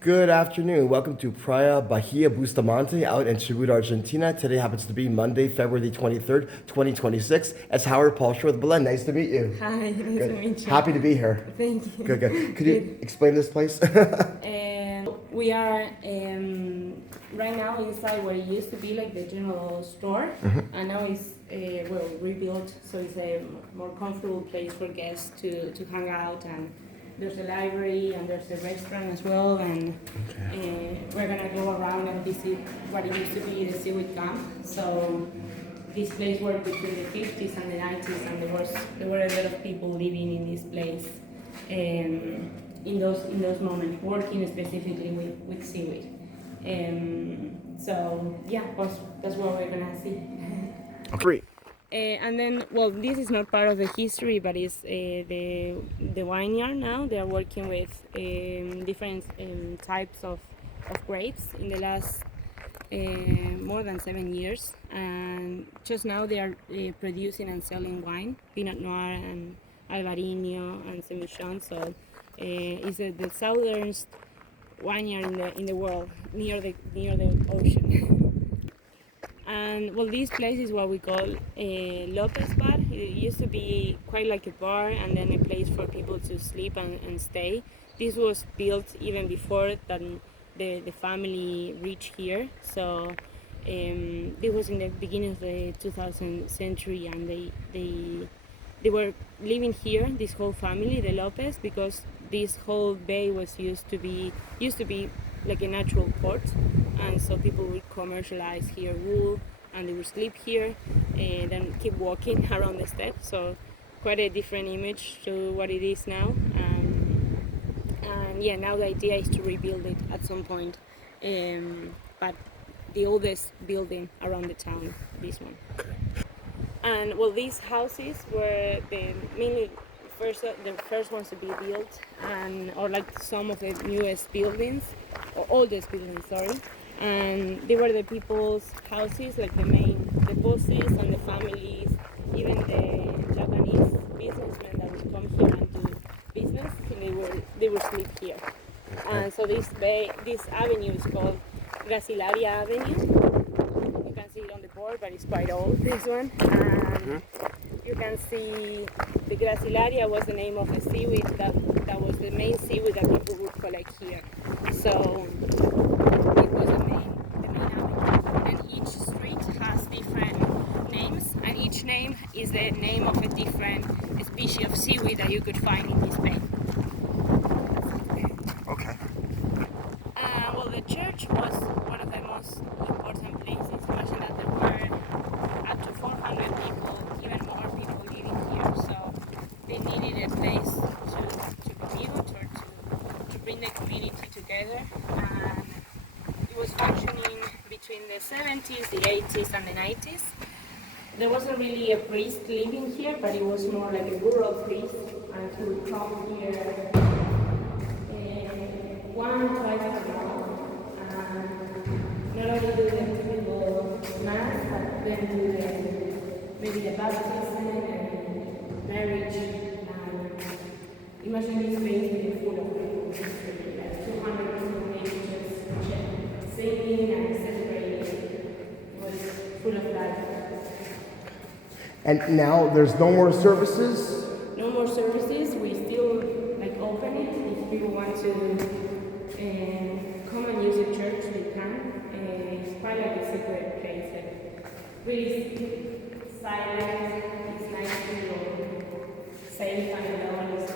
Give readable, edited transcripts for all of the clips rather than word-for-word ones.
Good afternoon. Welcome to Bahia Bustamante out in Chubut, Argentina. Today happens to be Monday, February 23rd, 2026. It's Howard Palsher with Belen. Nice to meet you. Hi, nice Good. to meet you. Happy to be here. Thank you. Good. Could you explain this place? We are right now inside where it used to be like the general store, and now it's rebuilt, so it's a more comfortable place for guests to hang out. And there's a library and there's a restaurant as well, and we're gonna go around and visit what it used to be the seaweed camp. So this place worked between the 50s and the 90s, and there were a lot of people living in this place. In those moments, working specifically with seaweed. So yeah, that's what we're gonna see. Great. And then, well, this is not part of the history, but it's the vineyard now. They are working with different types of grapes in the last more than 7 years, and just now they are producing and selling wine, Pinot Noir and Albarino and Semillon. So it's the southernmost vineyard in the world, near the ocean. And well, this place is what we call a Lopez bar. It used to be quite like a bar and then a place for people to sleep and stay. This was built even before that the family reached here. So it was in the beginning of the 2000th century, and they were living here, this whole family, the Lopez, because this whole bay was used to be like a natural port, and so people would commercialize here wool, and they would sleep here and then keep walking around the steps. So quite a different image to what it is now. And yeah, now the idea is to rebuild it at some point, but the oldest building around the town, this one. And well, these houses were the first ones to be built, or like some of the newest buildings, or oldest buildings, sorry. And they were the people's houses, like the bosses and the families, even the Japanese businessmen that would come here and do business, they would sleep here. And so this avenue is called Gracilaria Avenue. You can see it on the board, but it's quite old, this one. And you can see the Gracilaria was the name of the seaweed that was the main seaweed that people would collect here. So it was the main avenue. And each street has different names, and each name is the name of a different species of seaweed that you could find in this bay. Okay. Well, the church was one of the most important places. Imagine that there were up to 400 people, even more people living here. So they needed a place to commute or to bring the community together. And it was functioning between the 70s, the 80s, and the 90s. There wasn't really a priest living here, but it was more like a rural priest, and he would come here twice a month. Not only do the typical mass, but then do maybe the baptism and marriage. Imagine this place being full of people, like 200 people maybe just singing and celebrating. It was full of life. And now there's no more services? No more services. We still open it. If people want to come and use the church, they can. It's quite like a separate place, really silent. It's nice to be safe and alone. It's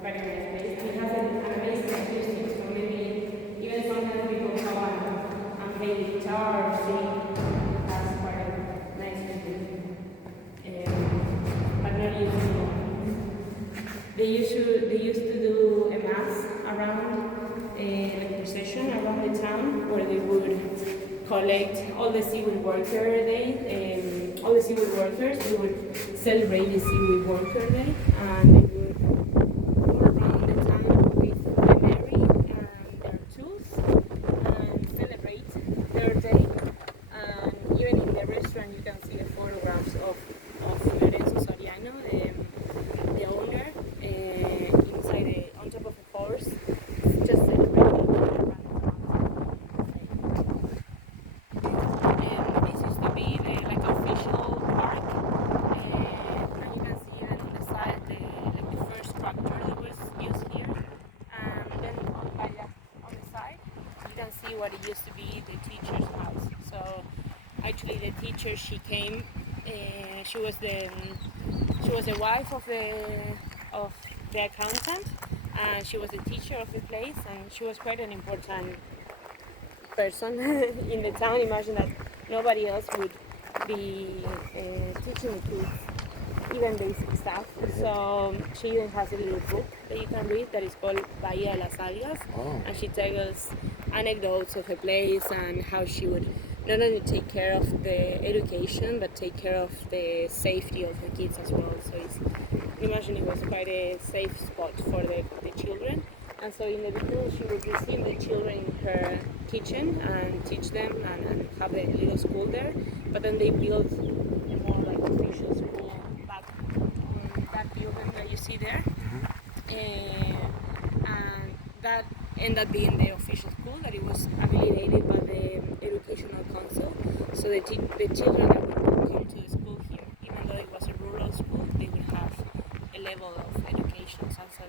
quite a nice place. It has an amazing acoustic, so maybe even sometimes people come and play the guitar or sing. That's quite a nice feeling. But not usually. They used to do a mass around a procession around the town, where they would collect all the seaweed all the seaweed workers. They would celebrate the seaweed worker day, and they would go around the town with the Mary and their tools and celebrate their day. And even in the restaurant, you can see the photographs of Lorenzo Soriano, the owner, on top of a horse, just celebrating. see what it used to be the teacher's house. So actually, the teacher, she came. She was the wife of the accountant, and she was the teacher of the place, and she was quite an important person in the town. Imagine that nobody else would be teaching the kids even basic stuff. So she even has a little book that you can read that is called Bahia Las Algas, and she tells anecdotes of the place and how she would not only take care of the education but take care of the safety of the kids as well. So imagine it was quite a safe spot for the children. And so in the beginning she would receive the children in her kitchen and teach them and have a little school there. But then they built a more like official school back on that building that you see there. And that ended up being the official school, that it was affiliated by the educational council. So the children that would come to the school here, even though it was a rural school, they would have a level of education. So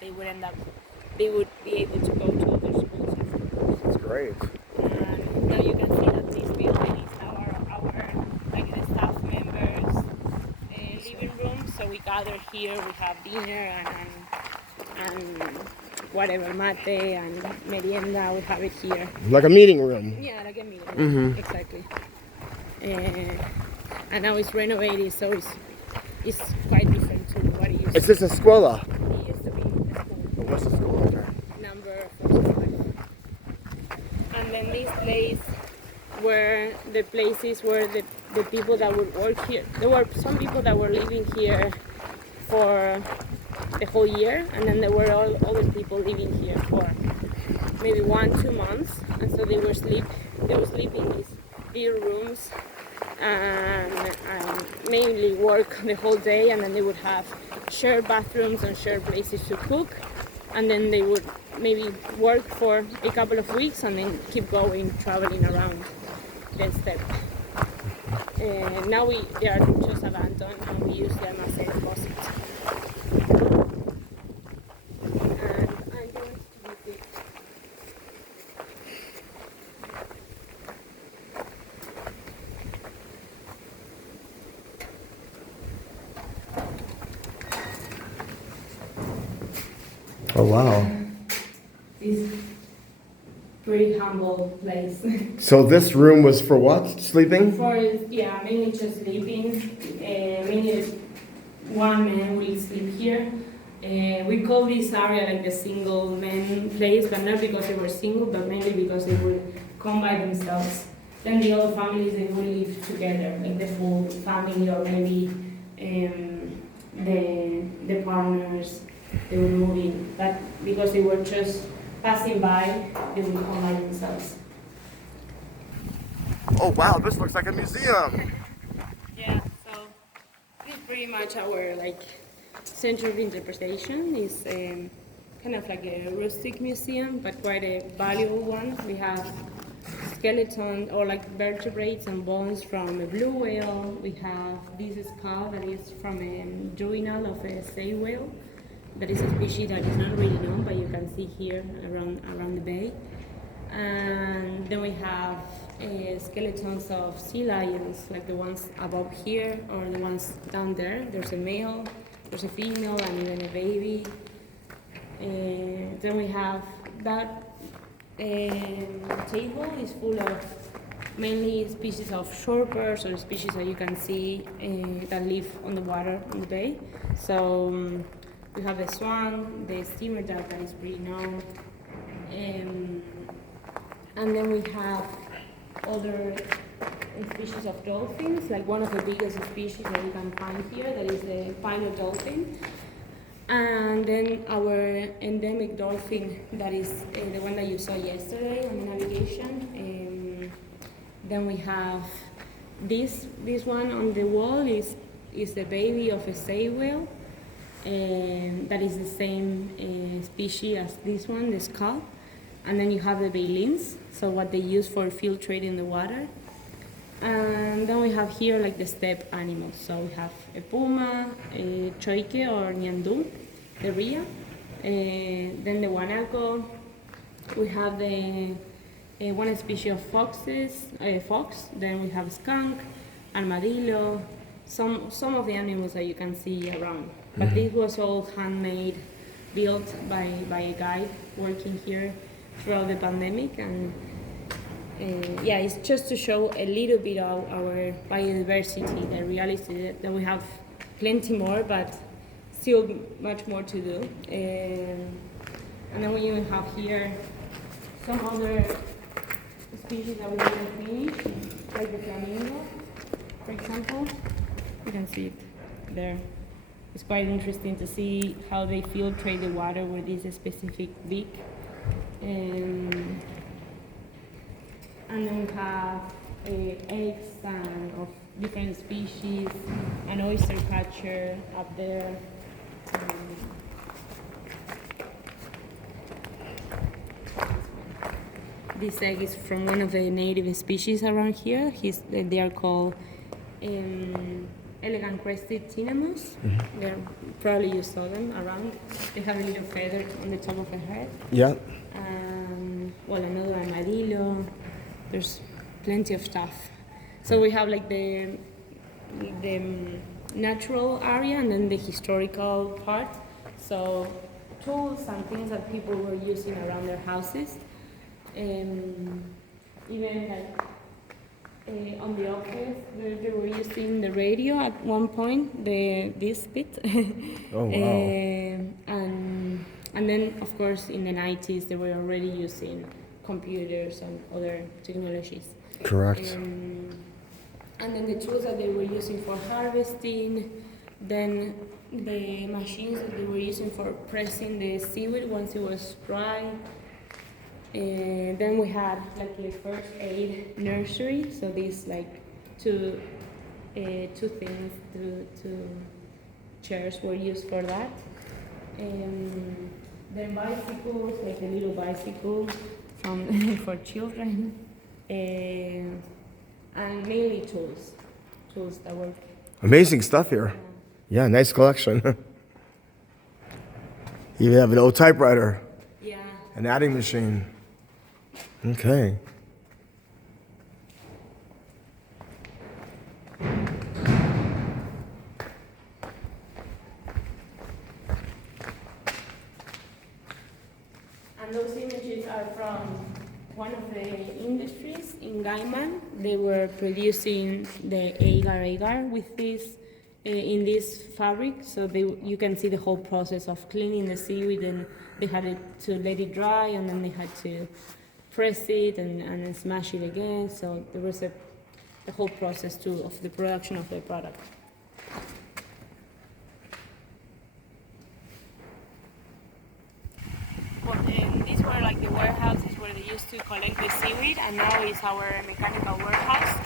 they would end up, they would be able to go to other schools. That's great. And now you can see that this building is our like the staff members' living room. So we gather here, we have dinner and whatever, mate and merienda, we have it here. Like a meeting room. Yeah, like a meeting room, exactly. And now it's renovated, so it's quite different to what it used It's to just a escuela. be. It used to be a school. What's the school over there? Number 45. And then this place were the places where the people that would work here. There were some people that were living here for the whole year, and then there were all other people living here for maybe 1-2 months, and so they would sleep in these little rooms and mainly work the whole day, and then they would have shared bathrooms and shared places to cook, and then they would maybe work for a couple of weeks and then keep going, traveling around the steppe. Now they are just abandoned, and we use them as a deposit. Oh, wow. This pretty humble place. So this room was for what? Sleeping? For mainly just sleeping. Mainly one man will sleep here. We call this area like the single man place, but not because they were single, but mainly because they would come by themselves. Then the other families, they would live together, like the full family, or maybe the partners, they would move in. But because they were just passing by, they would come by themselves. Oh, wow, this looks like a museum. Yeah, so this is pretty much our center of interpretation. It's kind of like a rustic museum, but quite a valuable one. We have skeleton or vertebrates and bones from a blue whale. We have this skull that is from a juvenile of a sei whale. That is a species that is not really known, but you can see here around the bay. And then we have skeletons of sea lions, like the ones above here or the ones down there. There's a male, there's a female, and even a baby. Then we have that table is full of mainly species of shorebirds or species that you can see that live on the water in the bay. So we have the swan, the steamer duck that is pretty known, and then we have other species of dolphins, like one of the biggest species that you can find here, that is the pilot dolphin. And then our endemic dolphin, that is the one that you saw yesterday on the navigation. Then we have this one on the wall is the baby of a sei whale. That is the same species as this one, the skull. And then you have the bailins, so what they use for filtrating the water. And then we have here the steppe animals. So we have a puma, a choike or nyandú, the rhea, then the guanaco, We have the one species of fox. Then we have skunk, armadillo, some of the animals that you can see around. But this was all handmade, built by a guy working here throughout the pandemic, and yeah, it's just to show a little bit of our biodiversity, the reality that we have plenty more, but still much more to do. And then we even have here some other species that we didn't finish, like the flamingo, for example. You can see it there. It's quite interesting to see how they filtrate the water with this specific beak. And then we have eggs of different species, an oyster catcher up there. This egg is from one of the native species around here. They are called elegant crested tinamous. Probably you saw them around. They have a little feather on the top of the head. Yeah. Well, another armadillo. There's plenty of stuff. So we have like the natural area and then the historical part. So tools and things that people were using around their houses. Even like on the office, they were using the radio at one point, this bit. Oh, wow. And then, of course, in the 90s, they were already using computers and other technologies. Correct. And then the tools that they were using for harvesting, then the machines that they were using for pressing the seaweed once it was dry. And then we had like a first aid nursery, so these like two things, two chairs were used for that. Then bicycles, like a little bicycle for children, and mainly tools that were Amazing stuff here. Yeah, nice collection. You even have an old typewriter, yeah. an adding machine. Okay. And those images are from one of the industries in Gaiman. They were producing the agar with this in this fabric, so you can see the whole process of cleaning the seaweed, and they had to let it dry, and then they had to press it and then smash it again. So there was the whole process too of the production of the product. Well, and these were like the warehouses where they used to collect the seaweed, and now is our mechanical warehouse.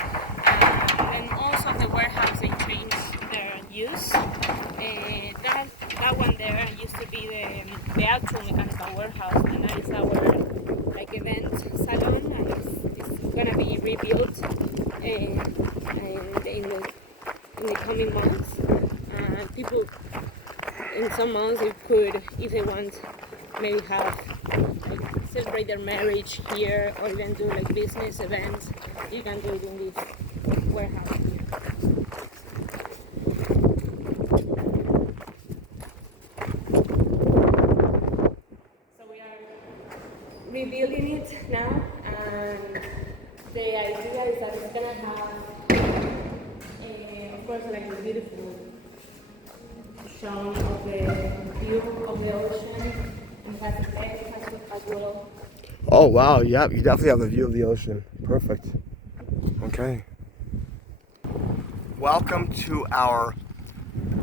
And also the warehouse, they changed their use. That one there used to be the actual mechanical warehouse, and now it's our like event salon, and it's gonna be rebuilt in the coming months. People in some months they could, if they want, maybe have like celebrate their marriage here, or even do like business events. You can do it in this warehouse here. Rebuilding it now, and the idea is that it's gonna have, of course, like a beautiful showing of the view of the ocean, and has a bed as well. Oh, wow. Yeah, you definitely have a view of the ocean. Perfect. Okay. Welcome to our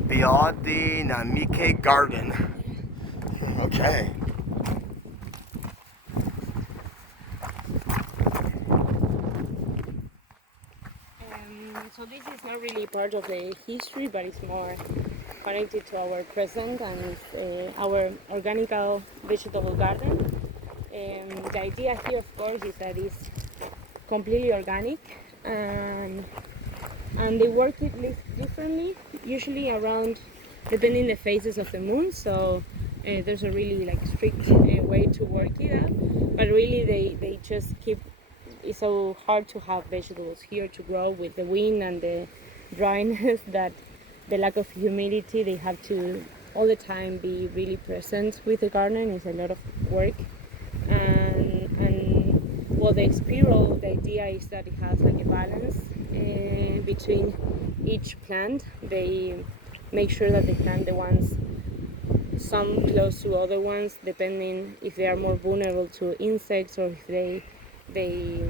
biodynamic garden. Okay. So this is not really part of the history, but it's more connected to our present, and it's our organic vegetable garden. The idea here, of course, is that it's completely organic, and they work it differently, usually around, depending the phases of the moon. So there's a really like strict way to work it out. but really they just keep. It's so hard to have vegetables here to grow with the wind and the dryness that the lack of humidity. They have to all the time be really present with the garden. It's a lot of work, and well, the spiral, the idea is that it has like a balance between each plant. They make sure that they plant the ones some close to other ones, depending if they are more vulnerable to insects or if they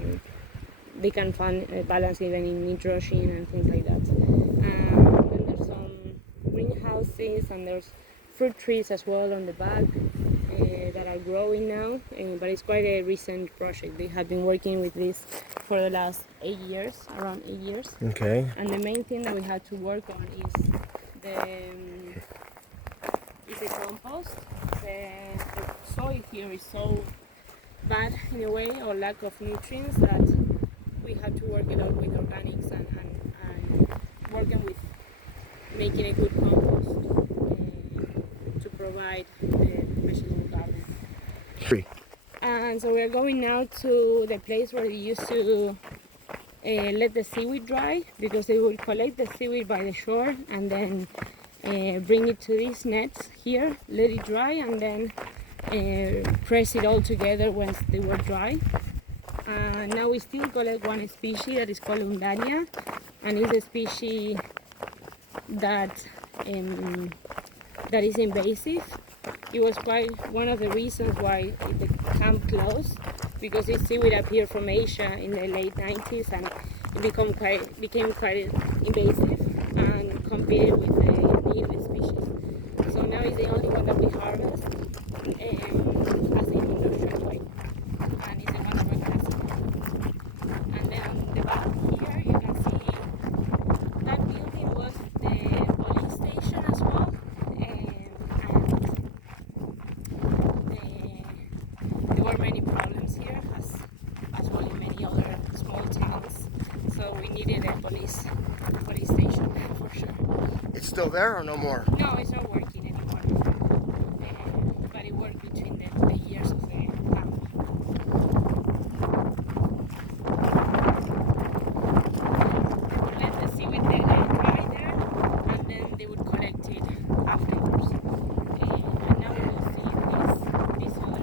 can find a balance even in nitrogen and things like that. And then there's some greenhouses and there's fruit trees as well on the back that are growing now, but it's quite a recent project. They have been working with this for the last 8 years, around 8 years. Okay. And the main thing that we had to work on is the compost. The soil here is so bad in a way, or lack of nutrients, that we have to work a lot with organics and working with making a good compost to provide the vegetable garden. Free. And so we're going now to the place where they used to let the seaweed dry, because they would collect the seaweed by the shore and then bring it to these nets here, let it dry, and then press it all together once they were dry. Now we still collect one species that is called undania, and it's a species that that is invasive. It was quite one of the reasons why the camp closed, because this seaweed appeared from Asia in the late 90s and it became quite invasive and competed with the native species. So now it's the only one that we harvest as an industrial way, and it's the one that we're gonna see. And then on the back here you can see that building was the police station as well. There were many problems here, as well in many other small towns. So we needed a police station for sure. It's still there or no more? No, it's not working anymore. But it worked between the years of the camp. Let the seaweed dry there, and then they would collect it afterwards. And now we will see this other.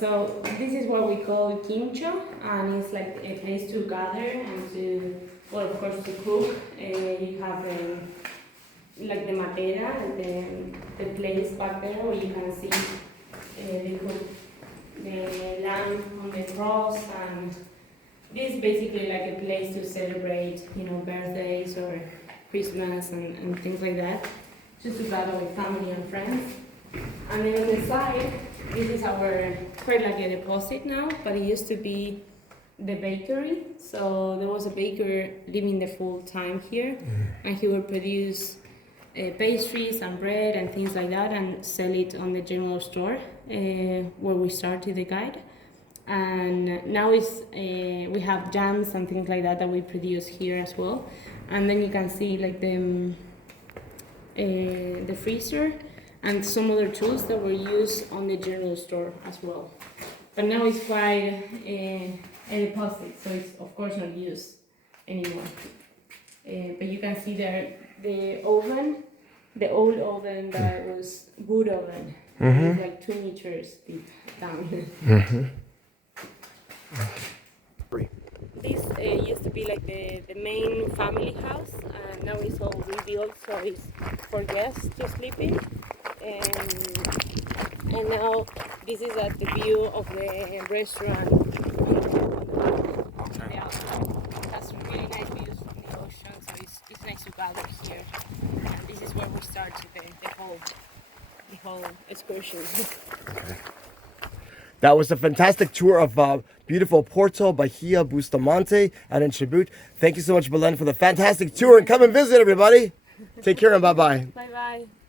So this is what we call quincho, and it's like a place to gather and to, well, of course, to cook. You have like the matera, the place back there where you can see they cook the lamb on the cross, and this is basically like a place to celebrate, birthdays or Christmas and things like that, just to gather with family and friends. And then on the side, this is our quite like a deposit now, but it used to be the bakery. So there was a baker living the full time here, and he would produce pastries and bread and things like that and sell it on the general store where we started the guide. And now we have jams and things like that that we produce here as well. And then you can see like the freezer and some other tools that were used on the general store as well. But now it's quite a deposit, so it's of course not used anymore. But you can see there the oven, the old oven that was wood oven, it's like 2 meters deep down. This used to be like the main family house, and now it's all rebuilt, so it's for guests to sleep in. And now this is at the view of the restaurant. Yeah, it has really nice views from the ocean, so it's nice to gather here. And this is where we started the whole excursion. That was a fantastic tour of beautiful Porto, Bahia Bustamante, and in Chubut. Thank you so much, Belen, for the fantastic tour, and come and visit, everybody. Take care and bye-bye. Bye bye.